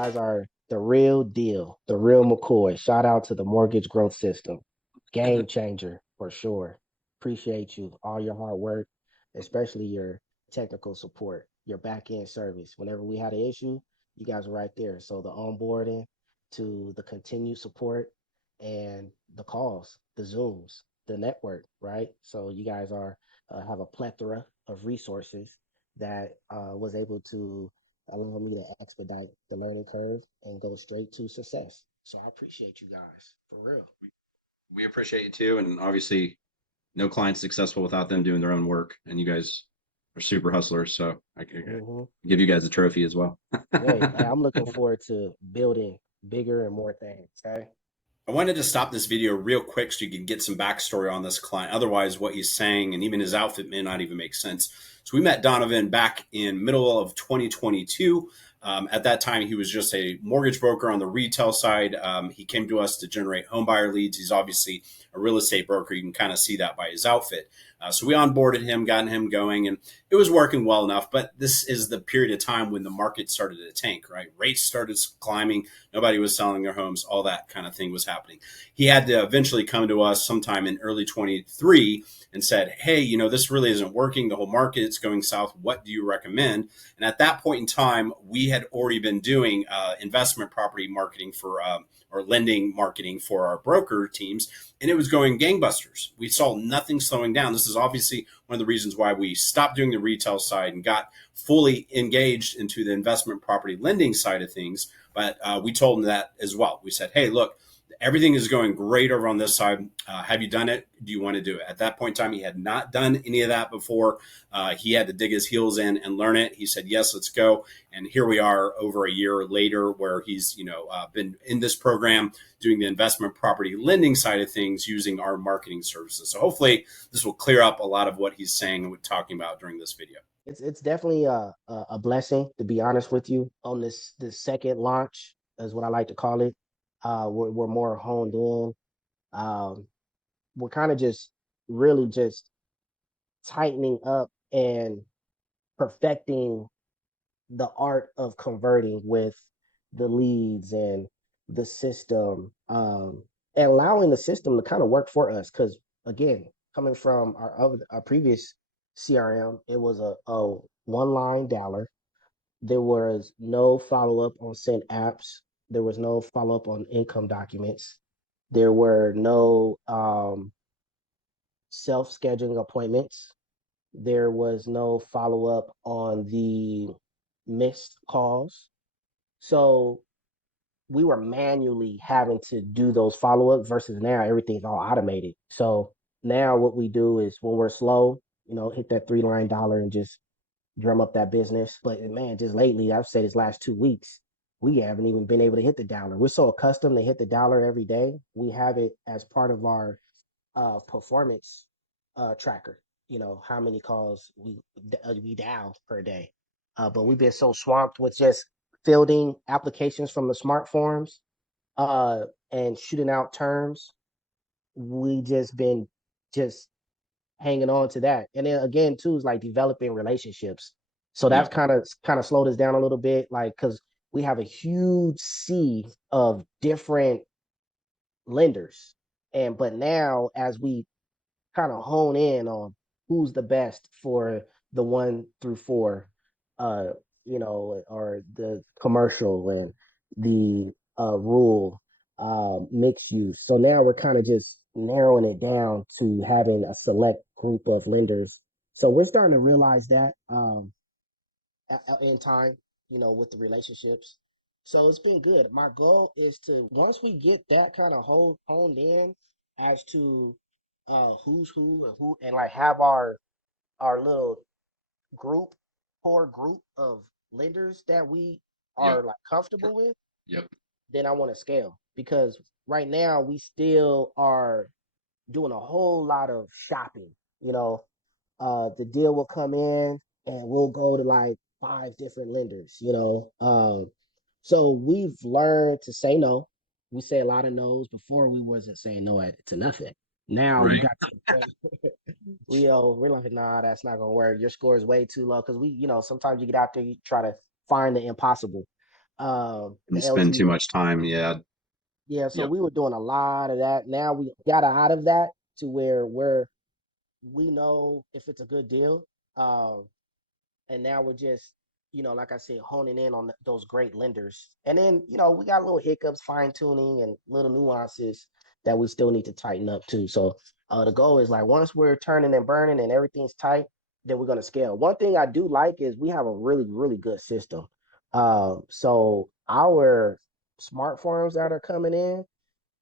guys are the real deal, the real McCoy. Shout out to the mortgage growth system. Game changer for sure. Appreciate you, all your hard work, especially your technical support, your back end service. Whenever we had an issue, you guys were right there. So the onboarding to the continued support and the calls, the Zooms, the network, right? So you guys are have a plethora of resources that was able to allow me to expedite the learning curve and go straight to success. So I appreciate you guys for real. We appreciate you too, and obviously, no client's successful without them doing their own work. And you guys are super hustlers, so I can Hmm. give you guys a trophy as well. Hey, I'm looking forward to building bigger and more things. Okay. I wanted to stop this video real quick so you can get some backstory on this client. Otherwise, what he's saying and even his outfit may not even make sense. So we met Donovan back in middle of 2022. At that time, he was just a mortgage broker on the retail side. He came to us to generate home buyer leads. He's obviously a real estate broker. You can kind of see that by his outfit. So we onboarded him, got him going, and it was working well enough. But this is the period of time when the market started to tank, right? Rates started climbing. Nobody was selling their homes. All that kind of thing was happening. He had to eventually come to us sometime in early 23 and said, hey, this really isn't working. The whole market is going south. What do you recommend? And at that point in time, we had already been doing investment property marketing or lending marketing for our broker teams, and it was going gangbusters. We saw nothing slowing down. This is obviously one of the reasons why we stopped doing the retail side and got fully engaged into the investment property lending side of things. But we told them that as well. We said, hey, look, everything is going great over on this side. Have you done it? Do you want to do it? At that point in time, he had not done any of that before. He had to dig his heels in and learn it. He said, yes, let's go. And here we are over a year later where he's, been in this program doing the investment property lending side of things using our marketing services. So hopefully this will clear up a lot of what he's saying and talking about during this video. It's definitely a blessing, to be honest with you, on this second launch is what I like to call it. We're more honed in. Um, we're kind of just really just tightening up and perfecting the art of converting with the leads and the system, and allowing the system to kind of work for us. Because again, coming from our previous CRM, it was a one line dialer. There was no follow up on sent apps. There was no follow up on income documents. There were no self scheduling appointments. There was no follow up on the missed calls. So we were manually having to do those follow ups versus now everything's all automated. So now what we do is when we're slow, hit that three-line dollar and just drum up that business. But man, just lately, I've said this last 2 weeks, we haven't even been able to hit the dollar. We're so accustomed to hit the dollar every day. We have it as part of our performance tracker. How many calls we dial per day. But we've been so swamped with just fielding applications from the smart forms and shooting out terms. We just been just hanging on to that. And then again, too, is like developing relationships. So that's Yep. kind of slowed us down a little bit, like because we have a huge sea of different lenders. And but now as we kind of hone in on who's the best for the 1 through 4, uh, or the commercial and the rural mixed use. So now we're kind of just narrowing it down to having a select group of lenders. So we're starting to realize that in time, with the relationships. So it's been good. My goal is to once we get that kind of honed in as to who's who and like have our little group core group of lenders that we Yep. are like comfortable with, Yep. then I want to scale because right now we still are doing a whole lot of shopping. You know, the deal will come in and we'll go to like 5 different lenders. So we've learned to say no. We say a lot of no's. Before we wasn't saying no to nothing. Now we Right. got to the point we're like, nah, that's not gonna work. Your score is way too low because sometimes you get out there, you try to find the impossible. You The spend too LTV. much time. Yeah. Yeah, so Yep. we were doing a lot of that. Now we got out of that to where we know if it's a good deal. Um, and now we're just, like I said, honing in on those great lenders. And then, we got little hiccups, fine tuning, and little nuances that we still need to tighten up too. So the goal is like once we're turning and burning and everything's tight, then we're gonna scale. One thing I do like is we have a really, really good system. So our smart forms that are coming in,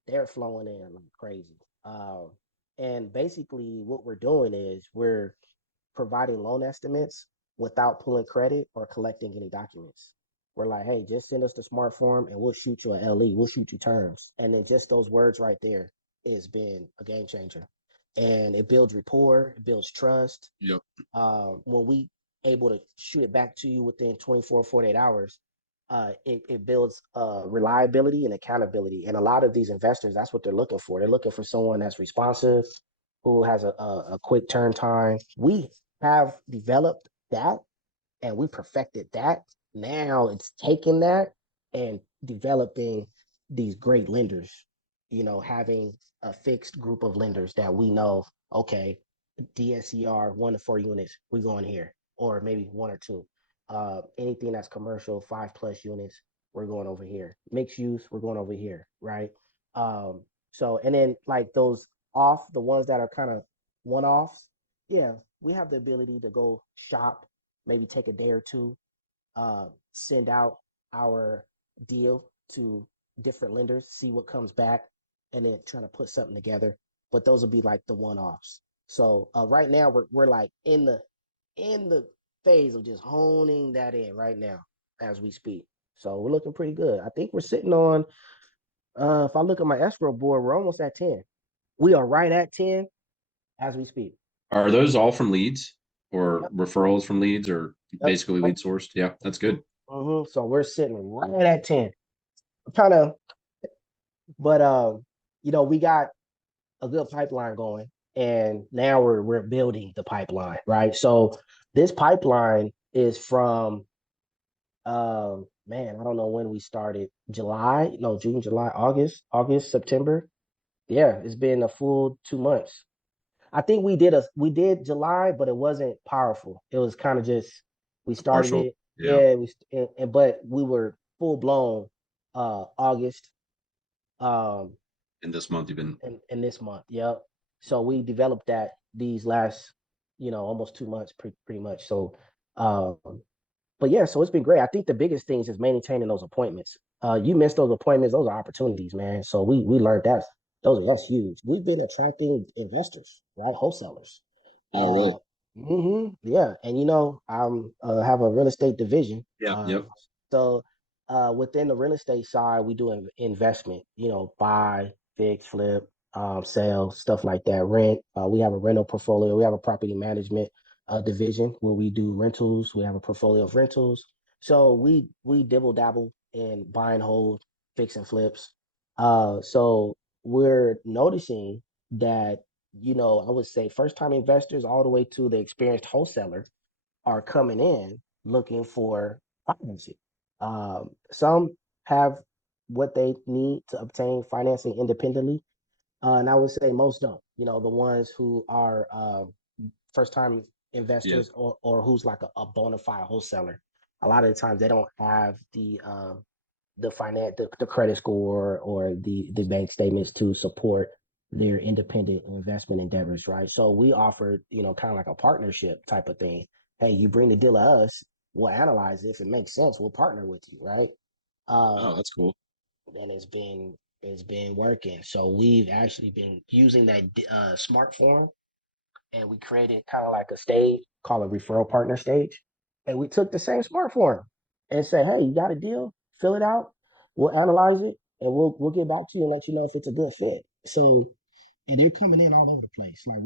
they're flowing in like crazy. And basically, what we're doing is we're providing loan estimates without pulling credit or collecting any documents. We're like, hey, just send us the smart form and we'll shoot you an LE. We'll shoot you terms. And then just those words right there has been a game changer. And it builds rapport, it builds trust. Yep. When we able to shoot it back to you within 24, 48 hours, it builds reliability and accountability. And a lot of these investors, that's what they're looking for. They're looking for someone that's responsive, who has a quick turn time. We have developed that and we perfected that. Now it's taking that and developing these great lenders, having a fixed group of lenders that we know, okay, DSCR 1 to 4 units, we going here, or maybe 1 or 2. Anything that's commercial, 5+ units, we're going over here. Mixed use, we're going over here, right? So and then like those the ones that are kind of one-offs, yeah, we have the ability to go shop, maybe take a day or two, send out our deal to different lenders, see what comes back, and then trying to put something together. But those will be like the one-offs. So right now we're like in the phase of just honing that in right now as we speak. So we're looking pretty good. I think we're sitting on if I look at my escrow board, we're almost at 10. We are right at 10 as we speak. Are those all from leads or Yep. referrals from leads or basically lead sourced? Yeah, that's good. Mm-hmm. So we're sitting right at 10. Kind of, but we got a good pipeline going, and now we're building the pipeline, right? So this pipeline is from man, I don't know when we started. July, no, June, July, August, September. Yeah, it's been a full 2 months. I think we did July, but it wasn't powerful. It was kind of just we started Partial. it. Yeah. Yeah, but we were full blown August In this month, you've been. in this month. Yep. So we developed that these last almost 2 months pretty much. So but yeah, so it's been great. I think the biggest things is maintaining those appointments. You miss those appointments, those are opportunities, man. So we learned that's huge. We've been attracting investors, right? Wholesalers. Oh, really? Yeah, and I'm have a real estate division. Yeah. Yep. So within the real estate side, we do investment. Buy, fix, flip, sell, stuff like that. Rent. We have a rental portfolio. We have a property management division where we do rentals. We have a portfolio of rentals. So we dibble dabble in buy and hold, fix and flips. So we're noticing that I would say first time investors all the way to the experienced wholesaler are coming in looking for financing. Some have what they need to obtain financing independently, and I would say most don't. The ones who are first time investors or who's like a bona fide wholesaler. A lot of the times they don't have the credit score or the bank statements to support their independent investment endeavors, right? So we offered, kind of like a partnership type of thing. Hey, you bring the deal to us, we'll analyze it. If it makes sense, we'll partner with you, right? Oh, that's cool. And it's been working. So we've actually been using that smart form, and we created kind of like a stage called a referral partner stage. And we took the same smart form and said, hey, you got a deal? Fill it out. We'll analyze it and we'll get back to you and let you know if it's a good fit. So, and they're coming in all over the place. Like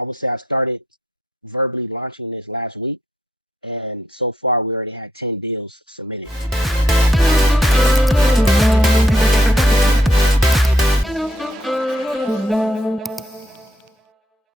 I would say I started verbally launching this last week. And so far we already had 10 deals submitted.